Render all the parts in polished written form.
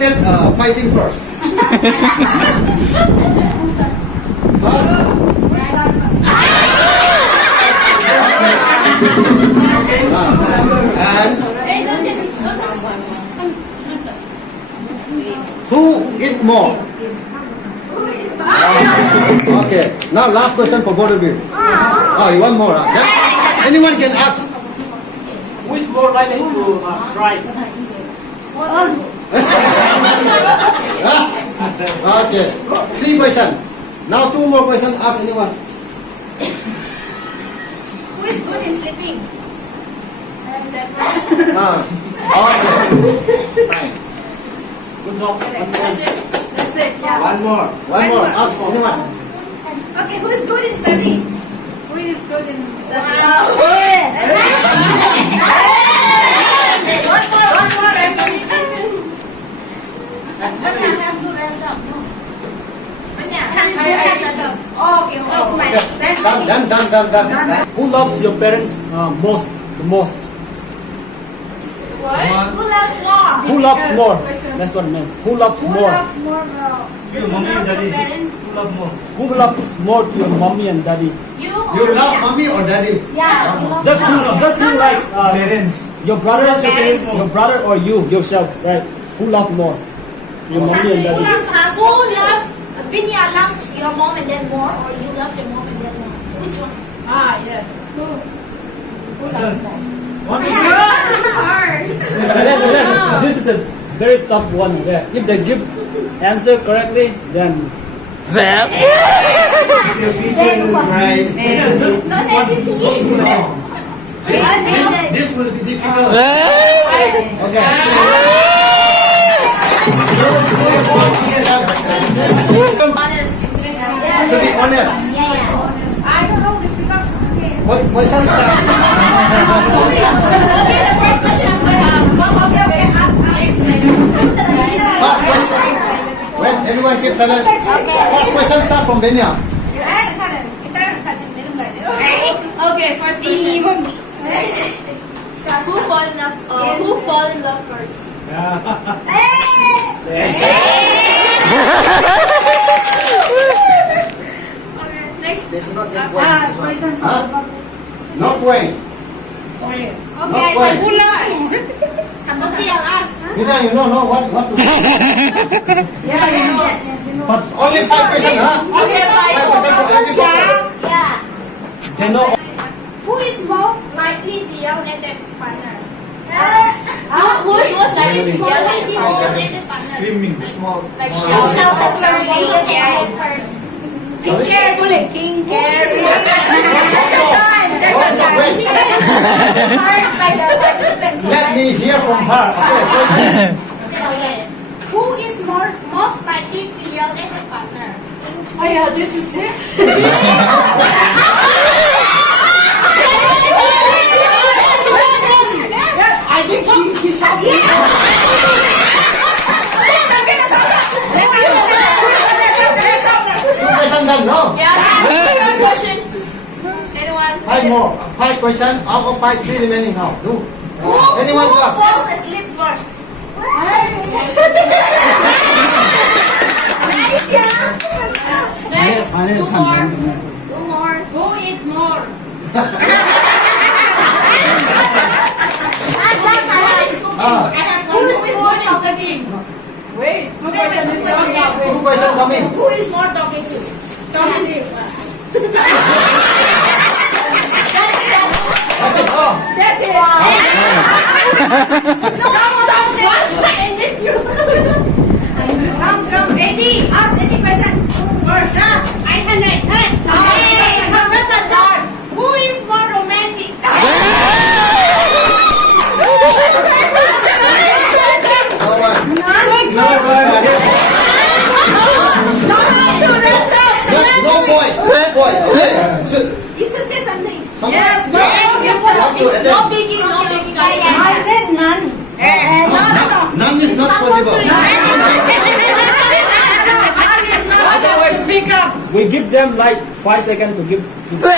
started fighting first? And who eat more? Okay. Now last question for both of you. Oh, you want more? Anyone can ask. Who is more likely to try? Okay. 3 questions. Now 2 more questions. Ask anyone. Who is good in sleeping? Okay. Fine. Good job. That's it. Yeah. One more. One more. Ask anyone. Okay, who is good in studying? Who is good in studying? Wow. One more. Anya has to rest up. Anya has to rest up. Okay. Oh my. Done. Who loves your parents most? The most. What? Who loves more? Who loves more? That's what I meant. Who loves Who more? loves more now? You, mommy and daddy. Parents. Who love more? Who loves more to your mommy and daddy? You. You love mommy or daddy? Yeah. Just you like Parents. your brother, Parents. your brother or you yourself, right? Who love more? Your mommy and Who daddy. loves Vinya loves your mom and dad more, or you love your mom and dad more? Which one? Yes. Who loves more? It's hard. This is the very tough one. Yeah. If they give answer correctly, then Zap. Your future will bright. Not everything. This will be difficult. Honest. To be honest. I don't know difficult. My son start. Okay, the first question I'm going to ask. Last question. When everyone keep silent. First question start from Benya. Okay, first question. Who fall in love first? Okay, next. This is not the Question for Huh? Not going. Okay, Not going. Okay, I'll ask. Benya, you know what to do. Yeah, you know. but Only 5 questions, huh? Okay, 5 questions for every couple. Yeah. they know. Who is most likely to yell at their partner? Who is most likely to yell at their partner? Screaming. Small. Like shout at their first. King care, boleh. King care. Let me hear from her. Okay, question. Okay. Who is most likely to yell at their partner? Oh yeah, this is it. I think he shot me. Two questions done, no? Yeah. Question. Anyone? 5 more. 5 questions. Out of 5, 3 remaining now. Do. Anyone Who go? falls asleep first? Next. Two more. Who eat more? Who is more talkative? Wait. Two questions is on now. 2 questions coming. Who is more talkative? Talkative. That's it. Oh. That's it. Come, baby. Ask any question first. I can write. Who is more romantic? No boy. Boy. Okay. Should. You should say something. Yes, No. No picking, no picking. I said none. None is not possible. Otherwise, speak up. We give them like 5 seconds to give. Okay,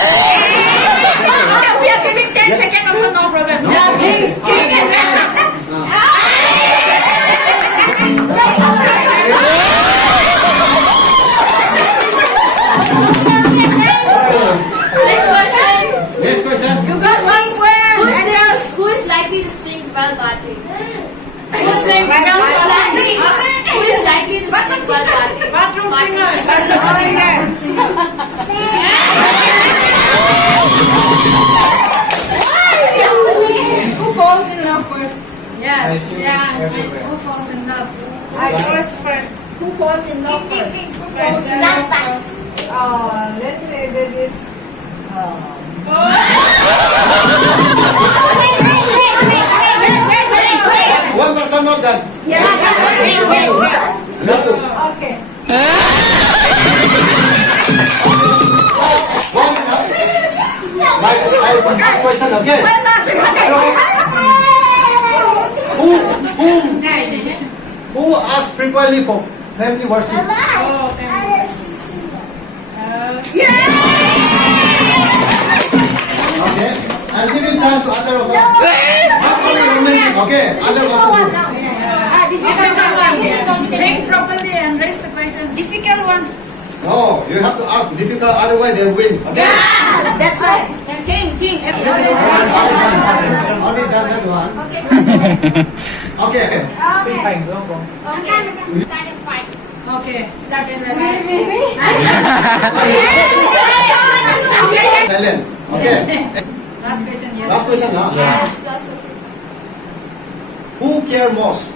we are giving 10 seconds also, no problem. Yeah, king and Who falls in love first? Who falls in love first? Let's say that is. One person not done. Yeah. Last two. Okay. One. My question again. Who asks frequently for family worship? Okay. I'm giving time to other of us. Not only romantic. Okay. Other also do. Difficult one. Think properly and raise the question. Difficult one. No, you have to ask difficult. Otherwise they'll win. Okay. That's right. King. Only done that one. Okay. Started fight. Okay. Start it. Silent. Okay. Last question. Yes. Last question, huh? Yes, that's what. Who care most?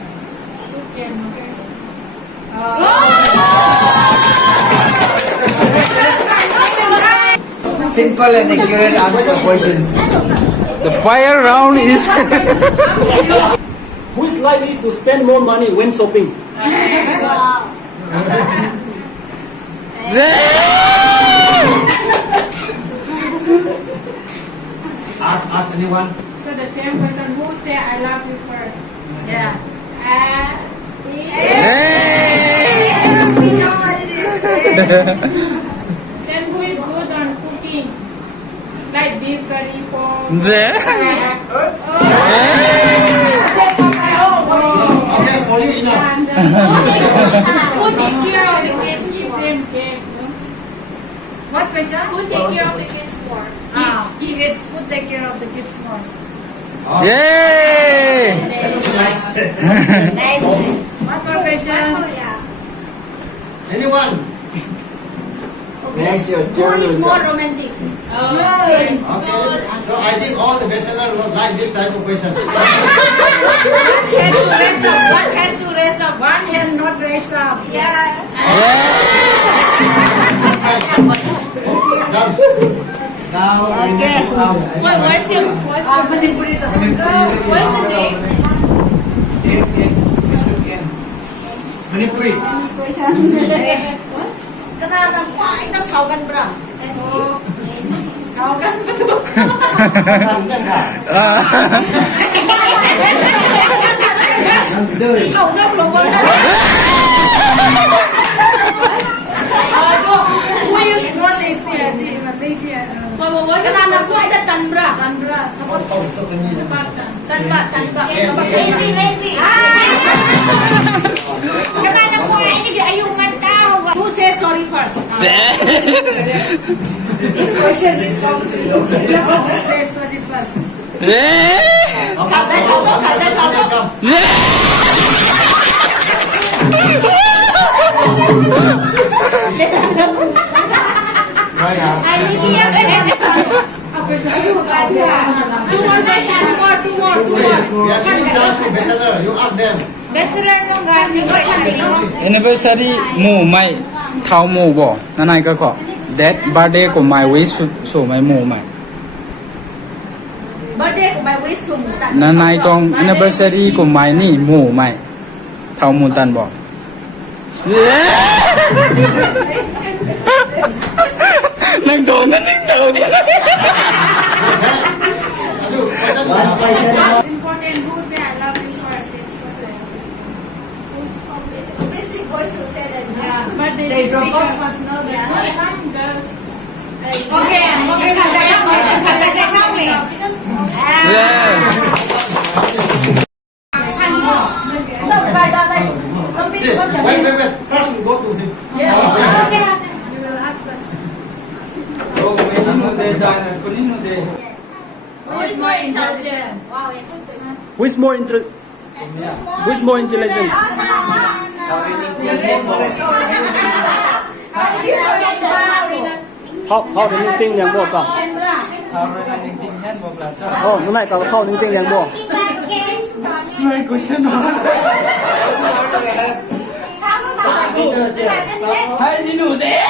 Simple and accurate answer questions. The fire round is Who is likely to spend more money when shopping? Ask anyone. So the same person who say I love you first. Yeah. We know what it is. Then who is good on cooking? Like beef curry, pork. Okay, for you enough. Who take care of the kids more? What question? Who take care of the kids more? Kids. Who take care of the kids more? Yay! What more question? Anyone? Next, your Who turn. is more romantic? Okay. So I think all the bestseller will like this type of question. One has to raise up. One has to raise up. One hand not raised up. Yeah. Done. Now, What's your name? Manipuri. Kenapa kita saugan berang? Saugan betul. Kau jauh belum boleh. Who is more lazy? Kenapa kau ada tanbra? Tandra. Tanpa. Lazy. Kenapa kau ini di ayungan tahu? Who say sorry first? This question is possible. Who says sorry first? Kacau. Two more. We are giving chance to bestseller. You ask them. Bachelor no gani ko Anniversary หมู่ไหมเท่าหมู่บ่นั่นไงก็ขอ That birthday của mày với số mày mมู่mày Birthday của mày với sum tan. นั่นไงตรง anniversary của mày นี่หมู่ไหมเท่าหมู่ตันบ่นั่งโดนนั่นนิ่งเดียวเนี่ย One question. It's important who say I love you first. Obviously boys will say that. Yeah, but they propose must know that. Some girls. Okay. Wait. First we go to him. Yeah. Okay. We will ask first. Who is more intelligent? Wow, yang good question. Who is more intelligent? Thao đến linh tinh liền bộ cả. Lúc này cả thao linh tinh liền bộ. Hai đi nụ thế.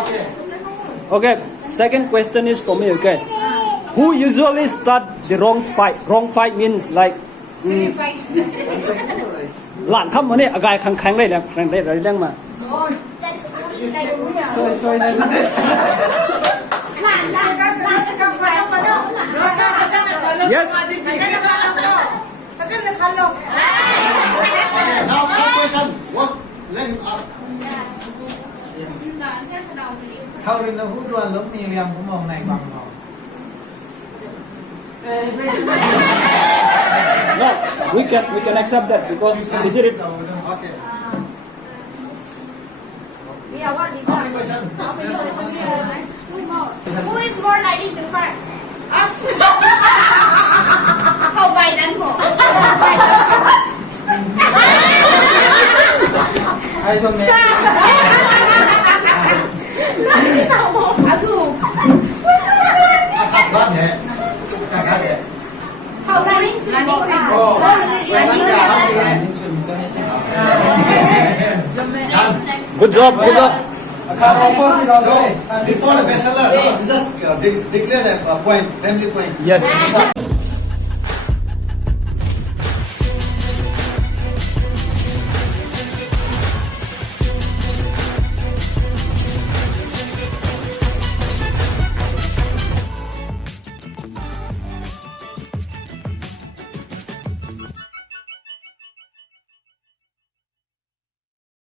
Okay. Okay, second question is for me. Okay, who usually start the wrong fight? Wrong fight means like หลานคำวันนี้อากายขังๆเลยนะขังได้อะไรเรื่องมา Sorry này. Yes. Okay, now third question. What? Let him up. Thâu lên nó hút đuôi lúc nhiều liam cũng mong này bằng màu. No, we can accept that because is it? Okay. How many questions? Who is more likely to fart? Us. Không bay đánh bộ. Ai cho mẹ. Kakak banget ya. Kakak ya. Không đánh. Good job, good job. So, before the bestseller, just declare the point, family point. Yes.